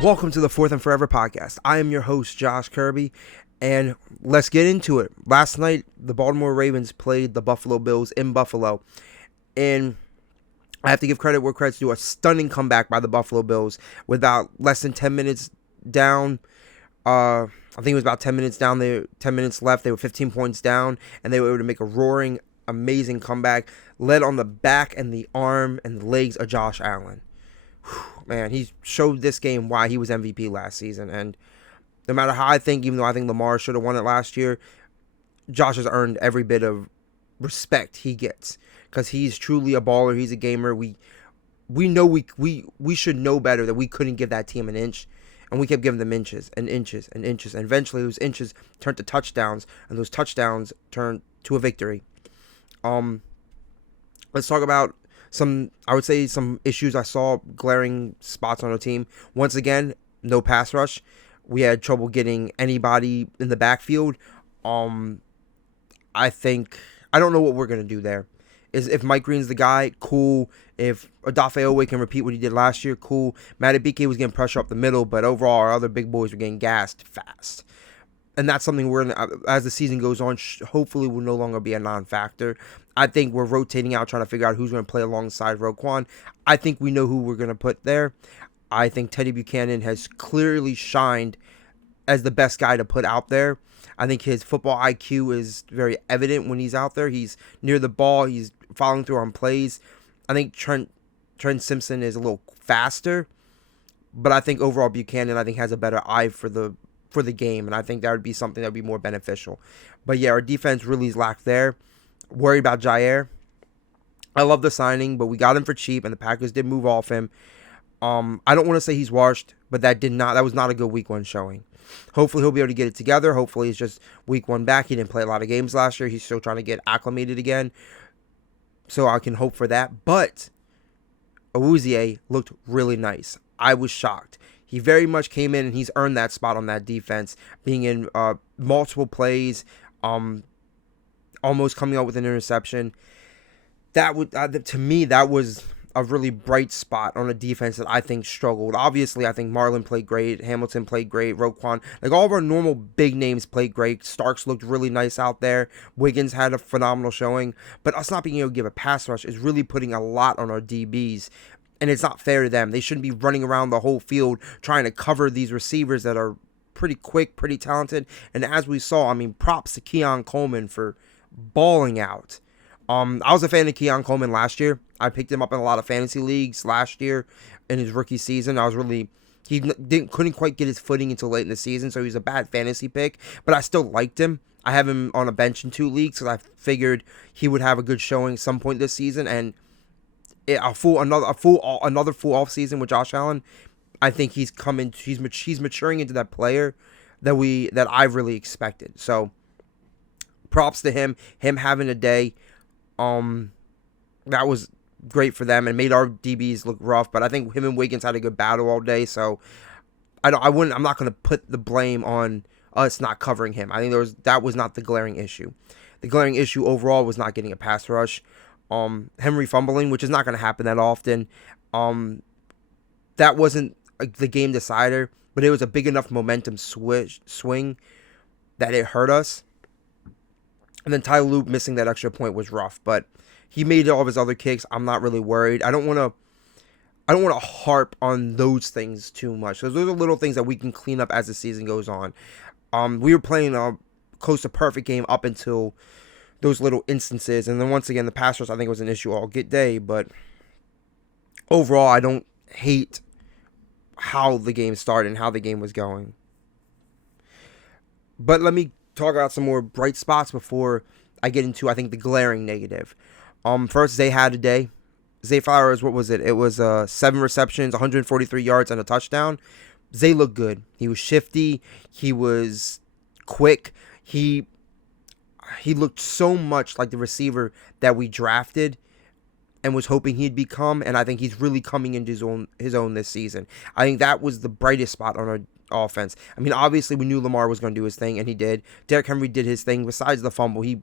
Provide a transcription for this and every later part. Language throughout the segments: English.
Welcome to the Fourth and Forever podcast. I am your host, Josh Kirby, and let's get into it. Last night, the Baltimore Ravens played the Buffalo Bills in Buffalo, and I have to give credit where credit's due. A stunning comeback by the Buffalo Bills with about less than 10 minutes down. I think it was about 10 minutes down there, 10 minutes left. They were 15 points down, and they were able to make a roaring, amazing comeback, led on the back and the arm and the legs of Josh Allen. Man, he showed this game why he was MVP last season. And no matter how I think, even though I think Lamar should have won it last year, Josh has earned every bit of respect he gets because he's truly a baller. He's a gamer. We know we should know better that we couldn't give that team an inch, and we kept giving them inches and inches and inches. And eventually, those inches turned to touchdowns, and those touchdowns turned to a victory. Let's talk about some issues I saw, glaring spots on our team. Once again, no pass rush. We had trouble getting anybody in the backfield. I don't know what we're going to do there. If Mike Green's the guy, cool. If Odafe Owe can repeat what he did last year, cool. Madubuike was getting pressure up the middle, but overall our other big boys were getting gassed fast. And that's something as the season goes on, hopefully will no longer be a non-factor. I think we're rotating out, trying to figure out who's going to play alongside Roquan. I think we know who we're going to put there. I think Teddy Buchanan has clearly shined as the best guy to put out there. I think his football IQ is very evident when he's out there. He's near the ball. He's following through on plays. I think Trent Simpson is a little faster, but I think overall Buchanan, has a better eye for the game, and I think that would be something that would be more beneficial. But yeah, our defense really lacked there. Worried about Jair. I love the signing, but we got him for cheap, and the Packers did move off him. I don't want to say he's washed, but that was not a good week one showing. Hopefully he'll be able to get it together. Hopefully it's just week one back. He didn't play a lot of games last year. He's still trying to get acclimated again. So I can hope for that. But Awuzie looked really nice. I was shocked. He very much came in and he's earned that spot on that defense, being in multiple plays, almost coming out with an interception. To me, that was a really bright spot on a defense that I think struggled. Obviously, I think Marlon played great, Hamilton played great, Roquan, all of our normal big names played great. Starks looked really nice out there. Wiggins had a phenomenal showing, but us not being able to give a pass rush is really putting a lot on our DBs. And it's not fair to them. They shouldn't be running around the whole field trying to cover these receivers that are pretty quick, pretty talented. And as we saw, props to Keon Coleman for balling out. I was a fan of Keon Coleman last year. I picked him up in a lot of fantasy leagues last year in his rookie season. He couldn't quite get his footing until late in the season, so he was a bad fantasy pick. But I still liked him. I have him on a bench in 2 leagues because I figured he would have a good showing some point this season. And another full off season with Josh Allen, I think he's maturing into that player that I've really expected. So props to him having a day. That was great for them and made our DBs look rough. But I think him and Wiggins had a good battle all day. So I'm not going to put the blame on us not covering him. I think that was not the glaring issue. The glaring issue overall was not getting a pass rush. Henry fumbling, which is not going to happen that often. That wasn't the game decider, but it was a big enough momentum swing that it hurt us. And then Ty Lue missing that extra point was rough, but he made all of his other kicks. I'm not really worried. I don't want to harp on those things too much. Those are little things that we can clean up as the season goes on. We were playing a close to perfect game up until those little instances, and then once again the pass rush I think was an issue all day. But overall, I don't hate how the game started and how the game was going. But let me talk about some more bright spots before I get into, I think, the glaring negative. First, Zay had a day. Zay Flowers, what was it? It was 7 receptions, 143 yards, and a touchdown. Zay looked good. He was shifty. He was quick. He looked so much like the receiver that we drafted and was hoping he'd become, and I think he's really coming into his own this season. I think that was the brightest spot on our offense. Obviously we knew Lamar was going to do his thing, and he did. Derrick Henry did his thing. Besides the fumble, he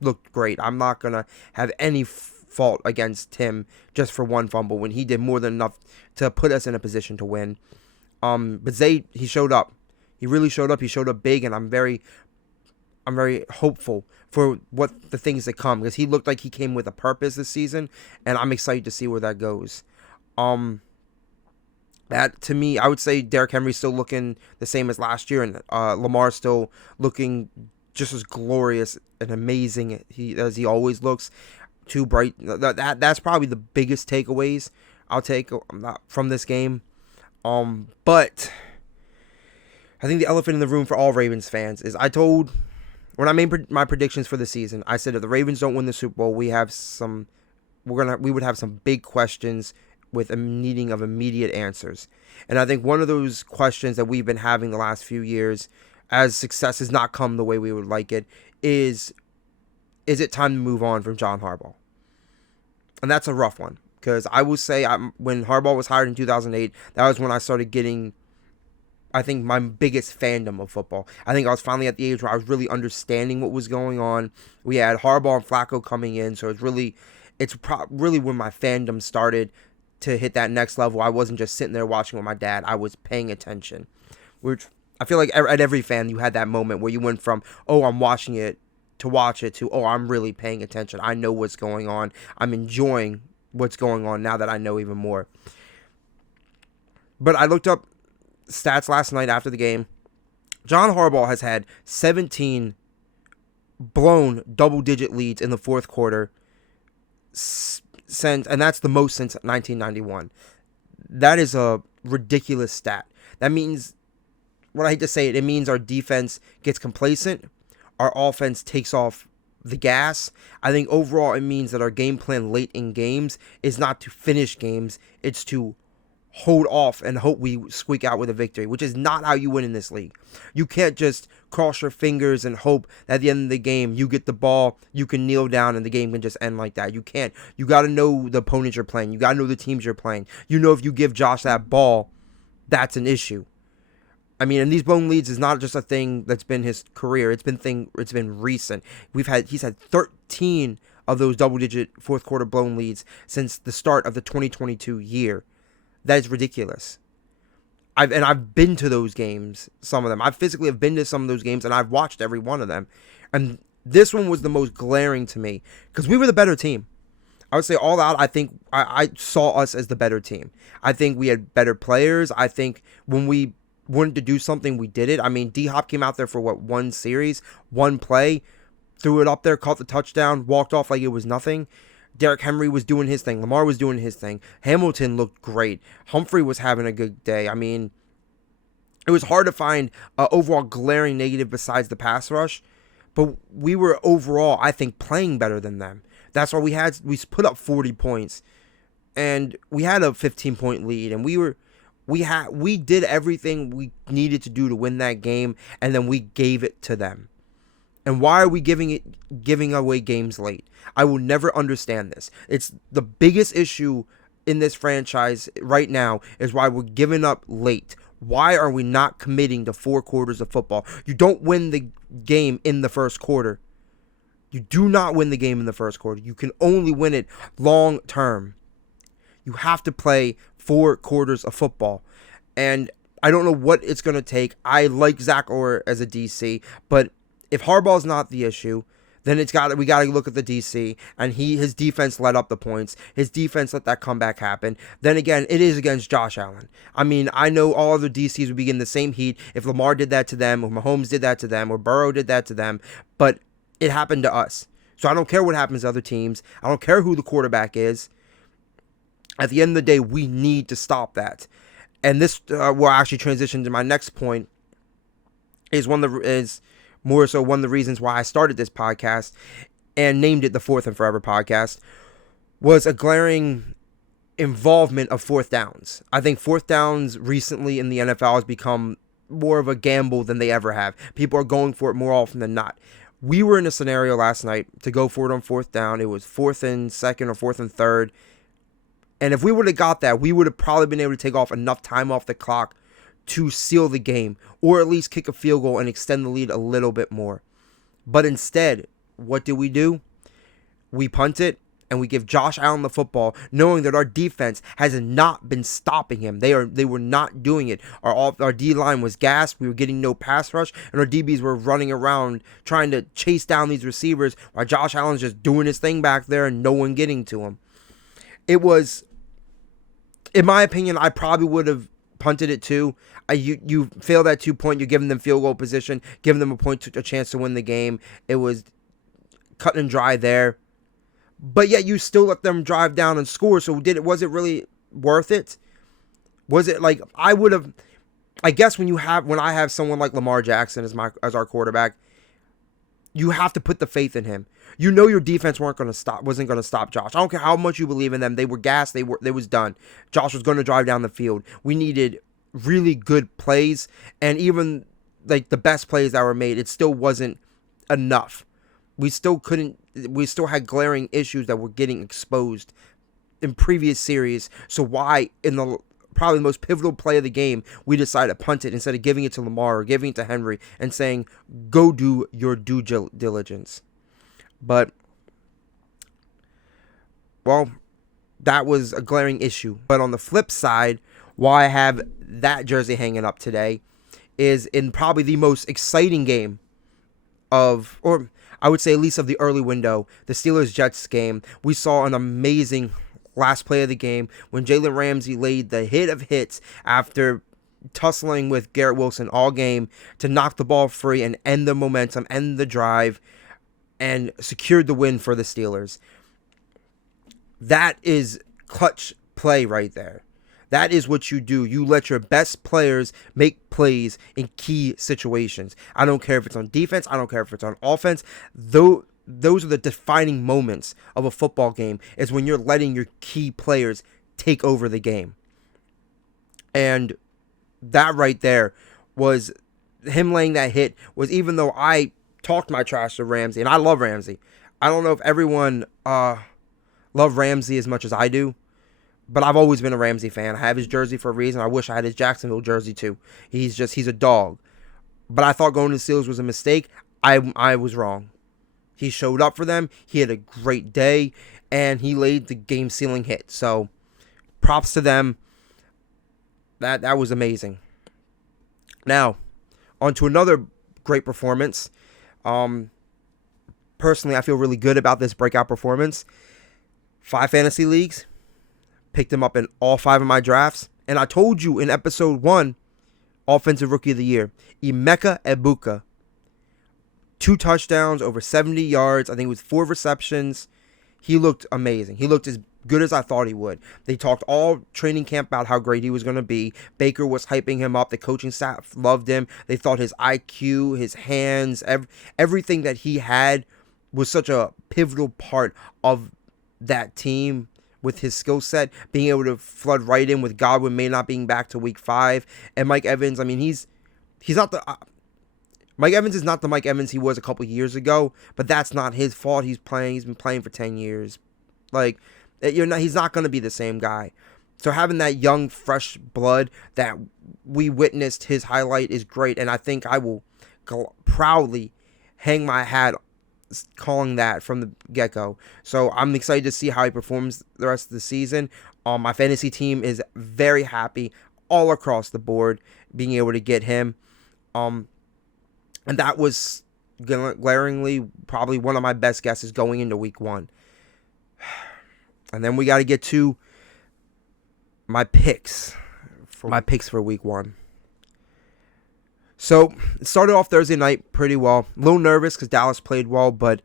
looked great. I'm not going to have any fault against him just for one fumble when he did more than enough to put us in a position to win. But Zay, he showed up. He really showed up. He showed up big, and I'm very hopeful for what the things that come, because he looked like he came with a purpose this season, and I'm excited to see where that goes. That, to me, I would say Derrick Henry's still looking the same as last year, and Lamar's still looking just as glorious and amazing as he always looks. Too bright. That's probably the biggest takeaways I'll take from this game. But I think the elephant in the room for all Ravens fans is, when I made my predictions for the season, I said if the Ravens don't win the Super Bowl, we would have some big questions with a needing of immediate answers. And I think one of those questions that we've been having the last few years, as success has not come the way we would like it, is it time to move on from John Harbaugh? And that's a rough one, because I will say when Harbaugh was hired in 2008, that was when I started getting, I think, my biggest fandom of football. I think I was finally at the age where I was really understanding what was going on. We had Harbaugh and Flacco coming in, so it's really when my fandom started to hit that next level. I wasn't just sitting there watching with my dad. I was paying attention. Which I feel like at every fan, you had that moment where you went from, oh, I'm watching it, to watch it, to, oh, I'm really paying attention. I know what's going on. I'm enjoying what's going on now that I know even more. But I looked up stats last night after the game. John Harbaugh has had 17 blown double-digit leads in the fourth quarter, and that's the most since 1991. That is a ridiculous stat. That means, what I hate to say it means our defense gets complacent, our offense takes off the gas. I think overall it means that our game plan late in games is not to finish games, it's to hold off and hope we squeak out with a victory, which is not how you win in this league. You can't just cross your fingers and hope that at the end of the game you get the ball, you can kneel down, and the game can just end like that. You can't. You got to know the opponents you're playing. You got to know the teams you're playing. You know, if you give Josh that ball, that's an issue. I mean, and these blown leads is not just a thing that's been his career. It's been recent. He's had 13 of those double-digit fourth quarter blown leads since the start of the 2022 year. That is ridiculous. I've been to those games, some of them. I physically have been to some of those games, and I've watched every one of them. And this one was the most glaring to me, because we were the better team. I would say all out, I think I saw us as the better team. I think we had better players. I think when we wanted to do something, we did it. I mean, D-Hop came out there for, one series, one play, threw it up there, caught the touchdown, walked off like it was nothing. Derrick Henry was doing his thing. Lamar was doing his thing. Hamilton looked great. Humphrey was having a good day. I mean, it was hard to find an overall glaring negative besides the pass rush, but we were overall, I think, playing better than them. That's why we put up 40 points, and we had a 15-point lead, and we did everything we needed to do to win that game, and then we gave it to them. And why are we giving away games late? I will never understand this. It's the biggest issue in this franchise right now, is why we're giving up late. Why are we not committing to 4 quarters of football? You don't win the game in the first quarter. You do not win the game in the first quarter. You can only win it long term. You have to play 4 quarters of football. And I don't know what it's going to take. I like Zach Orr as a DC, but if Harbaugh's not the issue, then we got to look at the DC, and his defense let up the points. His defense let that comeback happen. Then again, it is against Josh Allen. I mean, I know all other DCs would be getting the same heat if Lamar did that to them, or Mahomes did that to them, or Burrow did that to them, but it happened to us. So I don't care what happens to other teams. I don't care who the quarterback is. At the end of the day, we need to stop that. And this will actually transition to my next point. Is more so one of the reasons why I started this podcast and named it the Fourth and Forever Podcast, was a glaring involvement of fourth downs. I think fourth downs recently in the NFL has become more of a gamble than they ever have. People are going for it more often than not. We were in a scenario last night to go for it on fourth down. It was 4th and 2nd or 4th and 3rd. And if we would have got that, we would have probably been able to take off enough time off the clock to seal the game, or at least kick a field goal and extend the lead a little bit more. But instead, what did we do? We punted, and we give Josh Allen the football, knowing that our defense has not been stopping him. They were not doing it. Our D line was gassed. We were getting no pass rush, and our DBs were running around trying to chase down these receivers while Josh Allen's just doing his thing back there and no one getting to him. It was, in my opinion, I probably would have punted it too. You fail that 2-point, you're giving them field goal position, giving them a chance to win the game. It was cut and dry there. But yet you still let them drive down and score. So was it really worth it? Was it like, I guess when I have someone like Lamar Jackson as our quarterback, you have to put the faith in him. You know your defense wasn't going to stop Josh. I don't care how much you believe in them. They were gassed. They was done. Josh was going to drive down the field. We needed really good plays, and even like the best plays that were made, it still wasn't enough. We still had glaring issues that were getting exposed in previous series. So why, in the probably the most pivotal play of the game, we decided to punt it instead of giving it to Lamar or giving it to Henry and saying, go do your due diligence. But, well, that was a glaring issue. But on the flip side, why I have that jersey hanging up today is in probably the most exciting game or I would say at least of the early window, the Steelers-Jets game. We saw an amazing last play of the game when Jalen Ramsey laid the hit of hits after tussling with Garrett Wilson all game to knock the ball free and end the momentum, end the drive, and secured the win for the Steelers. That is clutch play right there. That is what you do. You let your best players make plays in key situations. I don't care if it's on defense. I don't care if it's on offense. Those are the defining moments of a football game, is when you're letting your key players take over the game. And that right there was him laying that hit was, even though I talked my trash to Ramsey, and I love Ramsey. I don't know if everyone love Ramsey as much as I do. But I've always been a Ramsey fan. I have his jersey for a reason. I wish I had his Jacksonville jersey too. He's a dog. But I thought going to the Steelers was a mistake. I was wrong. He showed up for them. He had a great day. And he laid the game-sealing hit. So, props to them. That was amazing. Now, on to another great performance. Personally, I feel really good about this breakout performance. 5 fantasy leagues. Picked him up in all 5 of my drafts. And I told you in episode 1, Offensive Rookie of the Year, Emeka Egbuka. 2 touchdowns, over 70 yards. I think it was 4 receptions. He looked amazing. He looked as good as I thought he would. They talked all training camp about how great he was going to be. Baker was hyping him up. The coaching staff loved him. They thought his IQ, his hands, everything that he had was such a pivotal part of that team. With his skill set, being able to flood right in with Godwin may not being back to week 5, and Mike Evans. I mean, he's not the Mike Evans is not the Mike Evans he was a couple years ago, but that's not his fault. He's been playing for 10 years. Like, he's not going to be the same guy. So having that young, fresh blood that we witnessed his highlight is great, and I think I will proudly hang my hat calling that from the get-go. So I'm excited to see how he performs the rest of the season. My fantasy team is very happy all across the board being able to get him. And that was glaringly probably one of my best guesses going into week 1. And then we got to get to my picks for week 1. So, it started off Thursday night pretty well. A little nervous because Dallas played well, but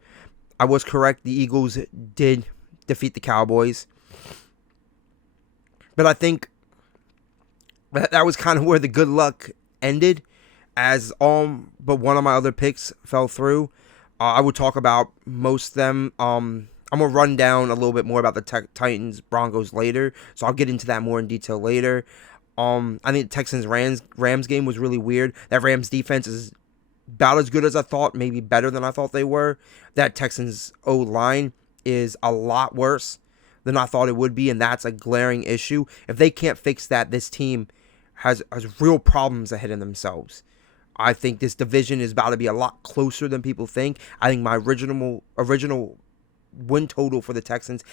I was correct. The Eagles did defeat the Cowboys. But I think that was kind of where the good luck ended, as all but one of my other picks fell through. I would talk about most of them. I'm going to run down a little bit more about the Titans Broncos later, so I'll get into that more in detail later. I think the Texans-Rams game was really weird. That Rams defense is about as good as I thought, maybe better than I thought they were. That Texans O-line is a lot worse than I thought it would be, and that's a glaring issue. If they can't fix that, this team has real problems ahead of themselves. I think this division is about to be a lot closer than people think. I think my original win total for the Texans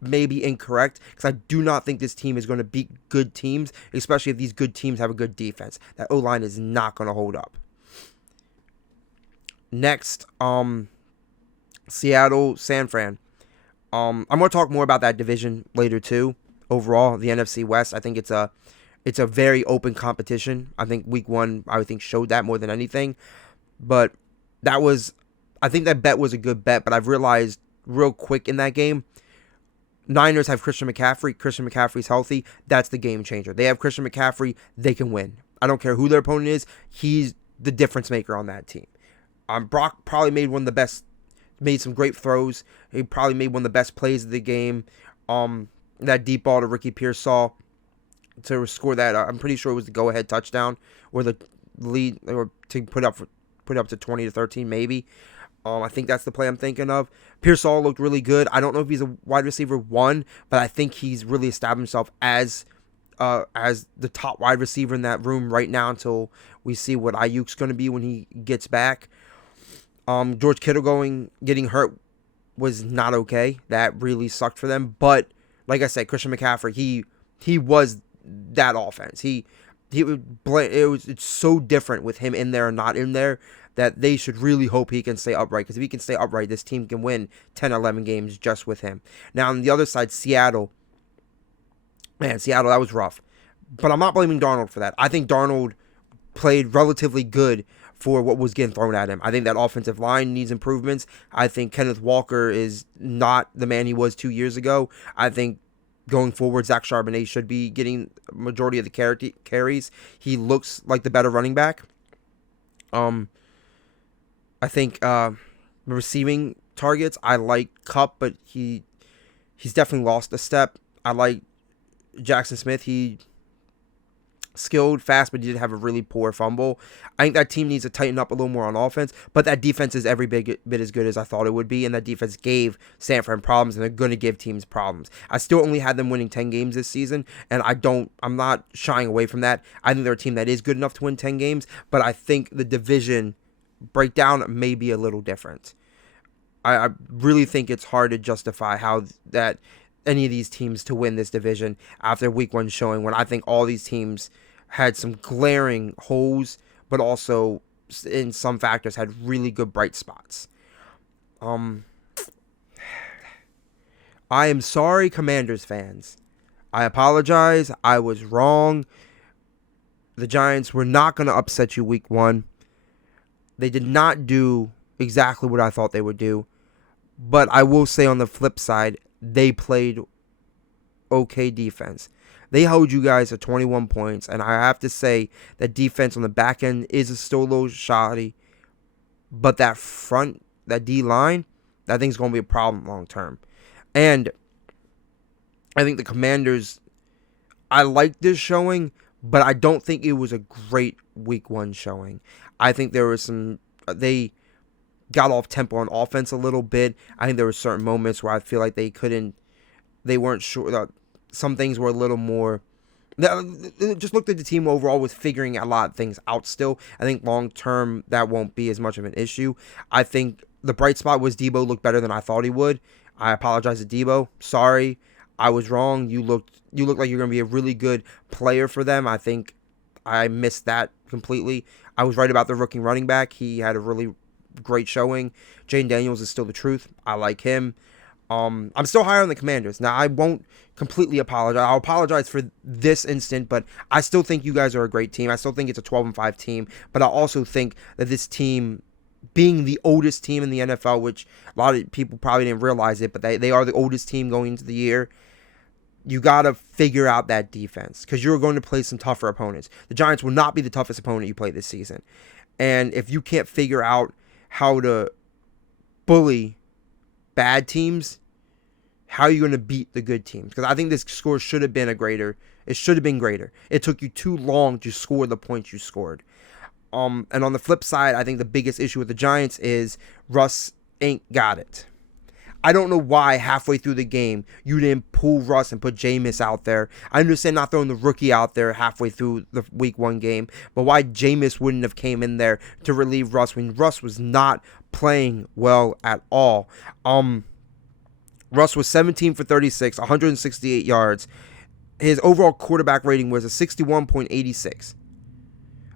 may be incorrect, because I do not think this team is going to beat good teams, especially if these good teams have a good defense. That O-line is not going to hold up. Next, Seattle, San Fran. I'm going to talk more about that division later too. Overall, the NFC West, I think it's a very open competition. I think week 1, I think, showed that more than anything. But I think that bet was a good bet, but I've realized real quick in that game, Niners have Christian McCaffrey. Christian McCaffrey's healthy. That's the game changer. They have Christian McCaffrey. They can win. I don't care who their opponent is. He's the difference maker on that team. Brock probably made some great throws. He probably made one of the best plays of the game. That deep ball to Ricky Pearsall to score that. I'm pretty sure it was the go-ahead touchdown or the lead, or to put up to 20-13 maybe. I think that's the play I'm thinking of. Pearsall looked really good. I don't know if he's a wide receiver 1, but I think he's really established himself as the top wide receiver in that room right now until we see what Ayuk's going to be when he gets back. George Kittle getting hurt was not okay. That really sucked for them. But like I said, Christian McCaffrey, he was that offense. It's so different with him in there and not in there, that they should really hope he can stay upright. Because if he can stay upright, this team can win 10, 11 games just with him. Now, on the other side, Seattle. Man, Seattle, that was rough. But I'm not blaming Darnold for that. I think Darnold played relatively good for what was getting thrown at him. I think that offensive line needs improvements. I think Kenneth Walker is not the man he was 2 years ago. I think going forward, Zach Charbonnet should be getting a majority of the carries. He looks like the better running back. I think receiving targets, I like Kupp, but he's definitely lost a step. I like Jackson Smith. He skilled, fast, but he did have a really poor fumble. I think that team needs to tighten up a little more on offense, but that defense is every bit as good as I thought it would be, and that defense gave San Fran problems, and they're going to give teams problems. I still only had them winning 10 games this season, and I'm not shying away from that. I think they're a team that is good enough to win 10 games, but I think the division breakdown may be a little different. I really think it's hard to justify how that any of these teams to win this division after week 1 showing, when I think all these teams had some glaring holes, but also in some factors had really good bright spots. I am sorry, Commanders fans. I apologize. I was wrong. The Giants were not going to upset you week 1. They did not do exactly what I thought they would do. But I will say on the flip side, they played okay defense. They held you guys to 21 points, and I have to say that defense on the back end is still a little shoddy. But that front, that D-line, that thing's going to be a problem long term. And I think the Commanders, I like this showing, but I don't think it was a great week 1 showing. I think there was they got off tempo on offense a little bit. I think there were certain moments where I feel like they weren't sure. Some things were a little more. Just looked at the team overall with figuring a lot of things out still. I think long term that won't be as much of an issue. I think the bright spot was Debo looked better than I thought he would. I apologize to Debo. Sorry, I was wrong. You looked like you're going to be a really good player for them. I think I missed that completely. I was right about the rookie running back. He had a really great showing. Jane Daniels is still the truth. I like him. I'm still higher on the Commanders. Now, I won't completely apologize. I'll apologize for this instant, but I still think you guys are a great team. I still think it's a 12-5 team, but I also think that this team, being the oldest team in the NFL, which a lot of people probably didn't realize it, but they are the oldest team going into the year, you got to figure out that defense because you're going to play some tougher opponents. The Giants will not be the toughest opponent you play this season. And if you can't figure out how to bully bad teams, how are you going to beat the good teams? Because I think this score should have been greater. It should have been greater. It took you too long to score the points you scored. And on the flip side, I think the biggest issue with the Giants is Russ ain't got it. I don't know why halfway through the game you didn't pull Russ and put Jameis out there. I understand not throwing the rookie out there halfway through the week 1 game, but why Jameis wouldn't have came in there to relieve Russ when Russ was not playing well at all. Russ was 17 for 36, 168 yards. His overall quarterback rating was a 61.86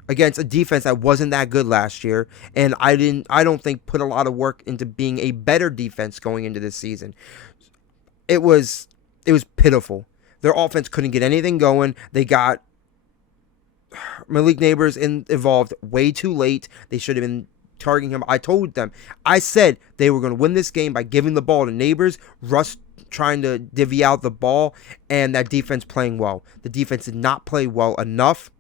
against a defense that wasn't that good last year, and I don't think put a lot of work into being a better defense going into this season. It was pitiful. Their offense couldn't get anything going. They got Malik Neighbors involved way too late. They should have been targeting him. I told them, I said they were going to win this game by giving the ball to Neighbors, Russ trying to divvy out the ball, and that defense playing well. The defense did not play well enough.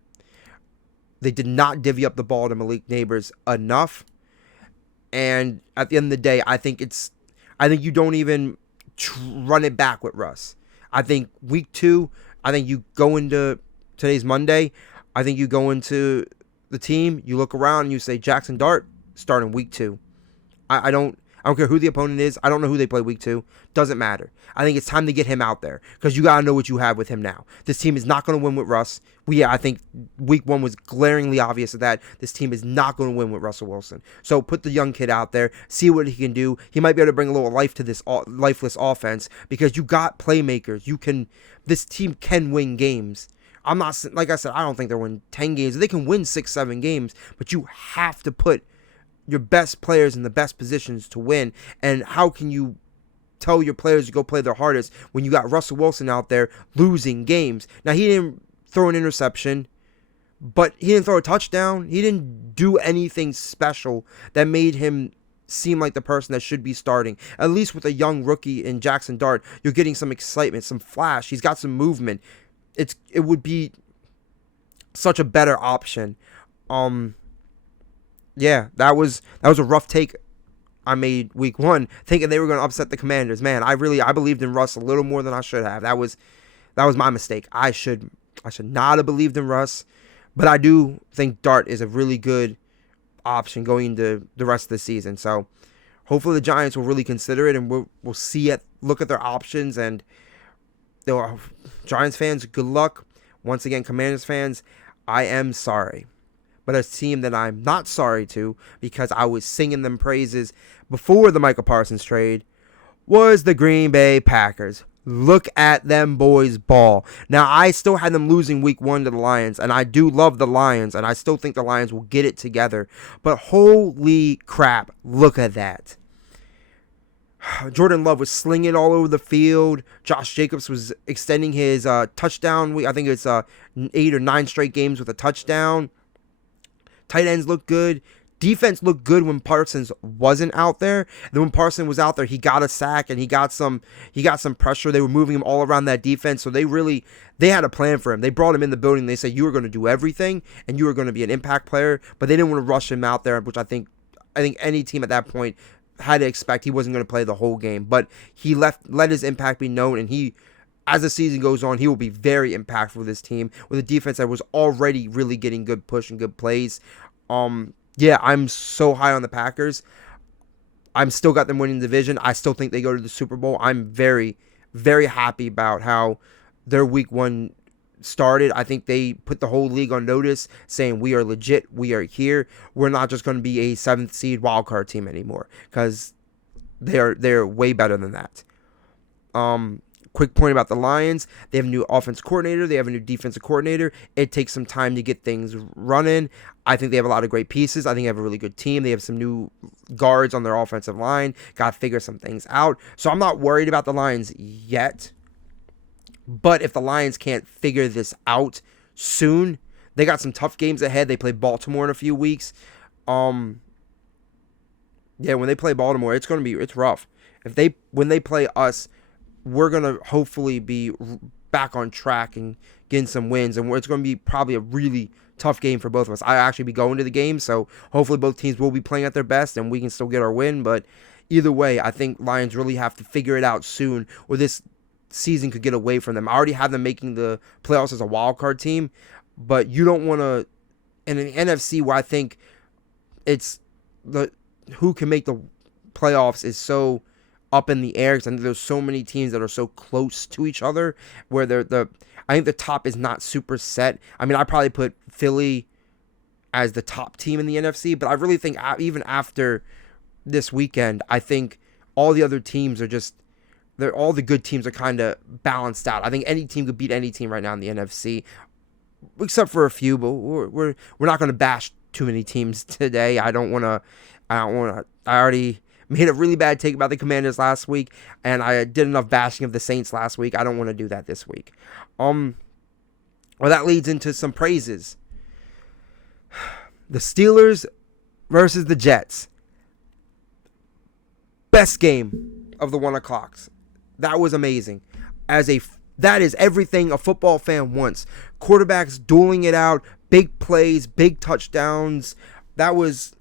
They did not divvy up the ball to Malik Neighbors enough. And at the end of the day, I think you don't even run it back with Russ. I think week 2, I think you go into today's Monday. I think you go into the team, you look around and you say Jackson Dart starting week 2. I don't care who the opponent is. I don't know who they play week 2. Doesn't matter. I think it's time to get him out there because you got to know what you have with him now. This team is not going to win with Russ. I think week 1 was glaringly obvious that this team is not going to win with Russell Wilson. So put the young kid out there, see what he can do. He might be able to bring a little life to this lifeless offense because you got playmakers. This team can win games. I'm not, like I said, I don't think they'll win 10 games. They can win 6, 7 games, but you have to put your best players in the best positions to win. And how can you tell your players to go play their hardest when you got Russell Wilson out there losing games? Now, he didn't throw an interception, but he didn't throw a touchdown. He didn't do anything special that made him seem like the person that should be starting. At least with a young rookie in Jackson Dart, you're getting some excitement, some flash. He's got some movement. It would be such a better option. Yeah, that was a rough take I made week 1, thinking they were going to upset the Commanders. Man, I believed in Russ a little more than I should have. That was my mistake. I should not have believed in Russ, but I do think Dart is a really good option going into the rest of the season. So hopefully the Giants will really consider it, and we'll look at their options. And Giants fans, good luck. Once again, Commanders fans, I am sorry. But a team that I'm not sorry to, because I was singing them praises before the Michael Parsons trade, was the Green Bay Packers. Look at them boys ball. Now, I still had them losing week 1 to the Lions, and I do love the Lions, and I still think the Lions will get it together. But holy crap, look at that. Jordan Love was slinging it all over the field. Josh Jacobs was extending his touchdown. I think it's 8 or 9 straight games with a touchdown. Tight ends look good. Defense looked good when Parsons wasn't out there. And then when Parsons was out there, he got a sack and he got some pressure. They were moving him all around that defense. So they had a plan for him. They brought him in the building. They said, you were going to do everything and you were going to be an impact player. But they didn't want to rush him out there, which I think any team at that point had to expect. He wasn't going to play the whole game. But he let his impact be known, and as the season goes on, he will be very impactful with this team, with a defense that was already really getting good push and good plays. Yeah, I'm so high on the Packers. I'm still got them winning the division. I still think they go to the Super Bowl. I'm very, very happy about how their week 1 started. I think they put the whole league on notice, saying we are legit, we are here. We're not just going to be a 7th seed wildcard team anymore, because they're way better than that. Quick point about the Lions. They have a new offense coordinator. They have a new defensive coordinator. It takes some time to get things running. I think they have a lot of great pieces. I think they have a really good team. They have some new guards on their offensive line. Got to figure some things out. So I'm not worried about the Lions yet. But if the Lions can't figure this out soon, they got some tough games ahead. They play Baltimore in a few weeks. When they play Baltimore, it's rough. When they play us, we're going to hopefully be back on track and getting some wins. And it's going to be probably a really tough game for both of us. I actually be going to the game, so hopefully both teams will be playing at their best and we can still get our win. But either way, I think Lions really have to figure it out soon, or this season could get away from them. I already have them making the playoffs as a wild card team, but you don't want to, in an NFC where I think it's who can make the playoffs is so up in the air, because I think there's so many teams that are so close to each other where I think the top is not super set. I mean, I probably put Philly as the top team in the NFC, but I really think even after this weekend, I think all the other teams are just all the good teams are kind of balanced out. I think any team could beat any team right now in the NFC, except for a few. But we're not going to bash too many teams today. I don't want to. I already made a really bad take about the Commanders last week, and I did enough bashing of the Saints last week. I don't want to do that this week. Well, that leads into some praises. The Steelers versus the Jets. Best game of the 1 o'clocks. That was amazing. That is everything a football fan wants. Quarterbacks dueling it out, big plays, big touchdowns. That is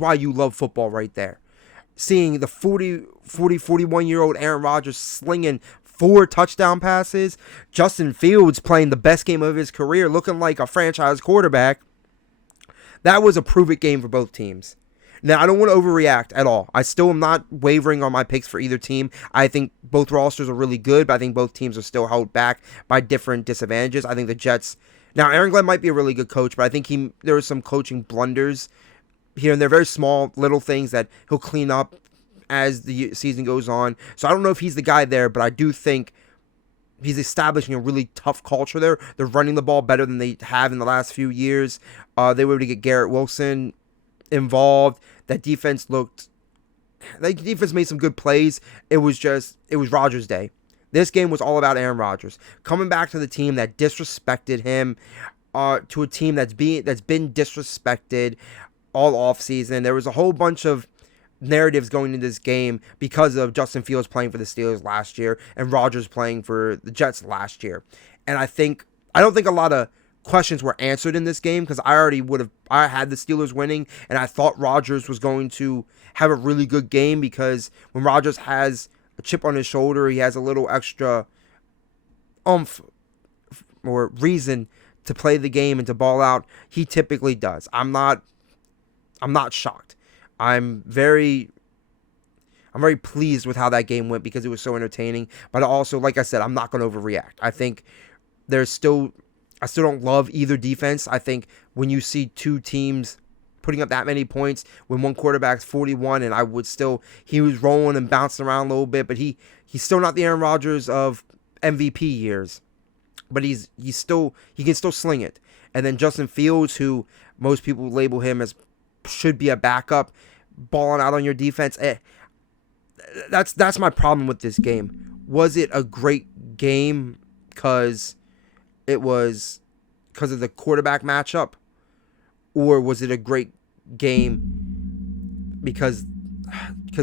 why you love football right there. Seeing the 41-year-old Aaron Rodgers slinging 4 touchdown passes. Justin Fields playing the best game of his career, looking like a franchise quarterback. That was a prove-it game for both teams. Now, I don't want to overreact at all. I still am not wavering on my picks for either team. I think both rosters are really good, but I think both teams are still held back by different disadvantages. I think the Jets... Now, Aaron Glenn might be a really good coach, but I think there were some coaching blunders here and there, very small little things that he'll clean up as the season goes on. So I don't know if he's the guy there, but I do think he's establishing a really tough culture there. They're running the ball better than they have in the last few years. They were able to get Garrett Wilson involved. That defense made some good plays. It was Rodgers' day. This game was all about Aaron Rodgers coming back to the team that disrespected him, to a team that's been disrespected all offseason. There was a whole bunch of narratives going into this game because of Justin Fields playing for the Steelers last year and Rodgers playing for the Jets last year. And I don't think a lot of questions were answered in this game because I had the Steelers winning, and I thought Rodgers was going to have a really good game because when Rodgers has a chip on his shoulder, he has a little extra oomph or reason to play the game and to ball out. He typically does. I'm not shocked. I'm very pleased with how that game went because it was so entertaining. But also, like I said, I'm not going to overreact. I think I still don't love either defense. I think when you see two teams putting up that many points, when one quarterback's 41, and he was rolling and bouncing around a little bit, but he's still not the Aaron Rodgers of MVP years. But he can still sling it. And then Justin Fields, who most people label him as should be a backup, balling out on your defense. That's my problem with this game. Was it a great game because of the quarterback matchup, or was it a great game because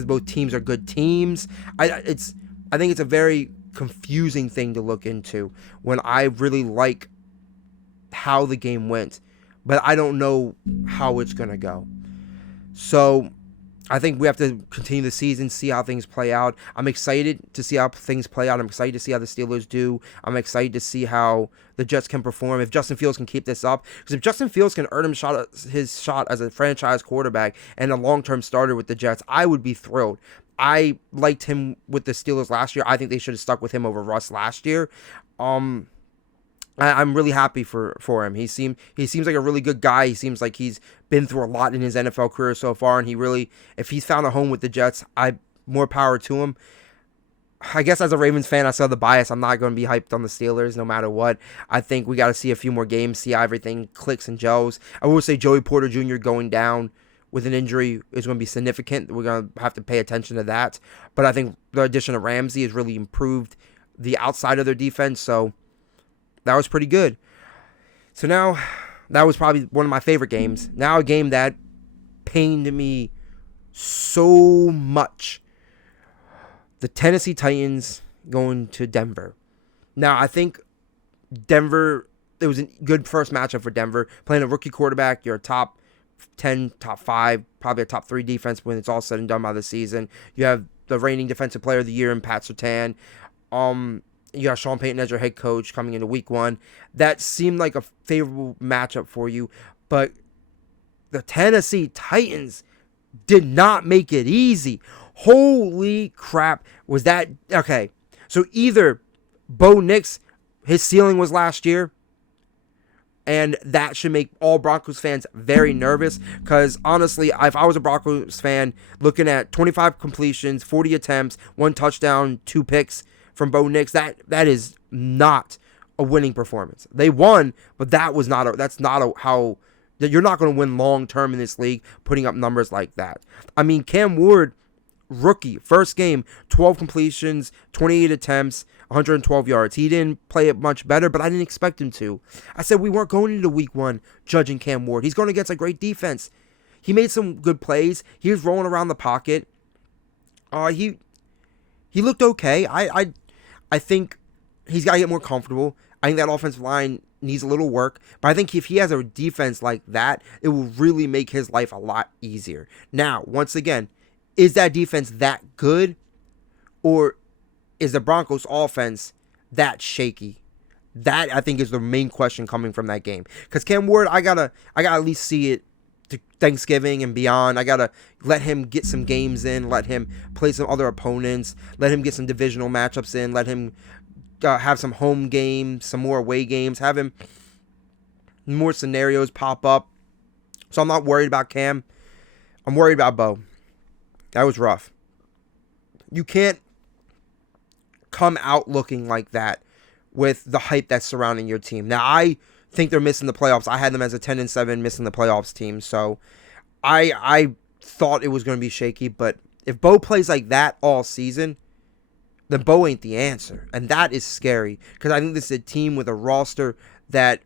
both teams are good teams? I think it's a very confusing thing to look into when I really like how the game went, but I don't know how it's going to go. So I think we have to continue the season, see how things play out. I'm excited to see how things play out. I'm excited to see how the Steelers do. I'm excited to see how the Jets can perform. If Justin Fields can keep this up, because if Justin Fields can earn his shot as a franchise quarterback and a long-term starter with the Jets, I would be thrilled. I liked him with the Steelers last year. I think they should have stuck with him over Russ last year. I'm really happy for him. He seems like a really good guy. He seems like he's been through a lot in his NFL career so far, and if he's found a home with the Jets, more power to him. I guess as a Ravens fan, I saw the bias. I'm not going to be hyped on the Steelers no matter what. I think we got to see a few more games, see how everything clicks and gels. I will say Joey Porter Jr. going down with an injury is going to be significant. We're going to have to pay attention to that. But I think the addition of Ramsey has really improved the outside of their defense, so that was pretty good. So now, that was probably one of my favorite games. Now a game that pained me so much. The Tennessee Titans going to Denver. Now, I think Denver, it was a good first matchup for Denver. Playing a rookie quarterback, you're a top 10, top 5, probably a top 3 defense when it's all said and done by the season. You have the reigning defensive player of the year in Pat Surtain. You got Sean Payton as your head coach coming into week 1. That seemed like a favorable matchup for you. But the Tennessee Titans did not make it easy. Holy crap. Was that... Okay. So either Bo Nix, his ceiling was last year, And that should make all Broncos fans very nervous because, honestly, if I was a Broncos fan looking at 25 completions, 40 attempts, 1 touchdown, 2 picks from Bo Nix, that is not a winning performance. They won, but that's not how that you're not going to win long term in this league putting up numbers like that. I mean, Cam Ward, rookie, first game, 12 completions, 28 attempts, 112 yards. He didn't play it much better, but I didn't expect him to. I said we weren't going into week 1 judging Cam Ward. He's going against a great defense. He made some good plays. He was rolling around the pocket. He looked okay. I think he's got to get more comfortable. I think that offensive line needs a little work. But I think if he has a defense like that, it will really make his life a lot easier. Now, once again, is that defense that good? Or is the Broncos offense that shaky? That, I think, is the main question coming from that game. Because Cam Ward, I gotta at least see it to Thanksgiving and beyond. I gotta let him get some games in, let him play some other opponents, let him get some divisional matchups in, let him have some home games, some more away games, have him more scenarios pop up. So I'm not worried about Cam. I'm worried about Bo. That was rough. You can't come out looking like that with the hype that's surrounding your team. Now, I think they're missing the playoffs. I had them as a 10-7 missing the playoffs team. So I thought it was going to be shaky. But if Bo plays like that all season, then Bo ain't the answer. And that is scary because I think this is a team with a roster that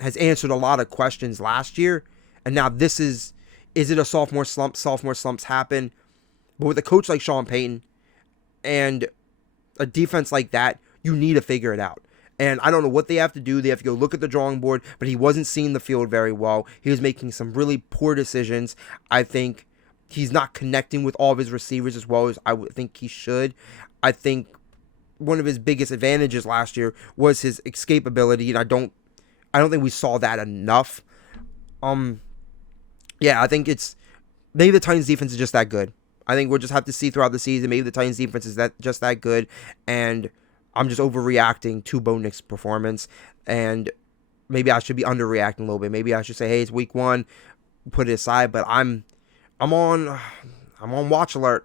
has answered a lot of questions last year. And now this is it a sophomore slump? Sophomore slumps happen. But with a coach like Sean Payton and a defense like that, you need to figure it out. And I don't know what they have to do. They have to go look at the drawing board, but he wasn't seeing the field very well. He was making some really poor decisions. I think he's not connecting with all of his receivers as well as I would think he should. I think one of his biggest advantages last year was his escapability, and I don't think we saw that enough. I think it's maybe the Titans defense is just that good. I think we'll just have to see throughout the season. Maybe the Titans defense is just that good, and I'm just overreacting to Bo Nix' performance, and maybe I should be underreacting a little bit. Maybe I should say, hey, it's week 1, put it aside. But I'm on watch alert.